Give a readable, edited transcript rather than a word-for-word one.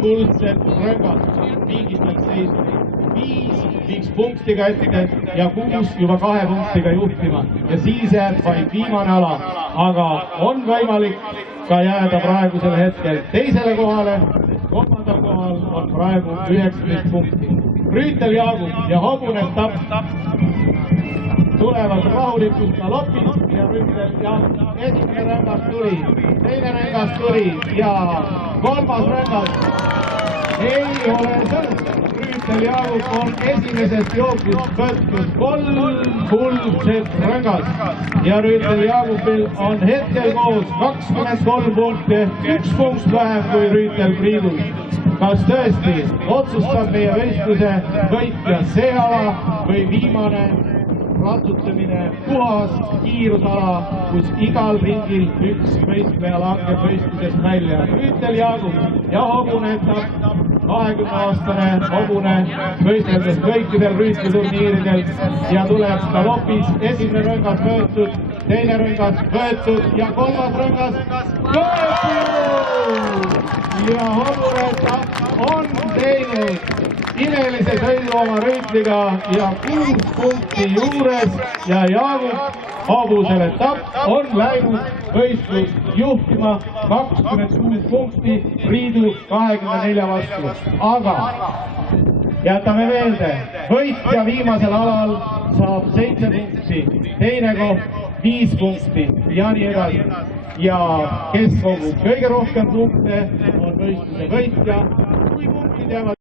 kuldset rõngast, pingitab seisu. 5 viiks punktiga ette ja 6 juba 2 punktiga juhtima ja siis jääb vaid viimane ala, aga on võimalik ka jääda praegusel hetkel teisele kohale, kolmandal kohal on praegu 19 punkti. Rüütel Jaagup ja hobune Tapp tulevad rahulikult galopist ja Rüütel Jaagup esimene rõngas tuli, teine rõngas tuli ja kolmas rõngas ei ole sõnum. Rüütel Jaagup on esimesest jookist võtnud 3 kuldset rõngast ja Rüütel Jaagupil on hetkel koos 23 punkti, 1 punkt vähem kui Rüütel Priidul. Kas tõesti otsustab meie võistluse võitja see ala või viimane ratsutamine puhas kiirusala, kus igal ringil üks võistleja langeb võistlusest välja. Rüütel Jaagup ja hobune Tapp, 20-aastane hobune, võisteldes kõikidel rüütliturniiridel ja tuleb galopis esimene rõngas võetud, teine rõngas võetud ja kolmas rõngas võetud! Ja hobune Tapp on teinud imelise sõidu oma rüütliga ja 6 punkti juures ja Jaagup hobusele Tapp on läinud võistlust juhtima 26 punkti Priidu 24 vastu. Aga jätame meelde, võitja viimasel alal saab 7 punkti, teine koht 5 punkti ja nii edasi. Ja kes kogub kõige rohkem punkte, on võistluse võitja. Kui punktid jäävad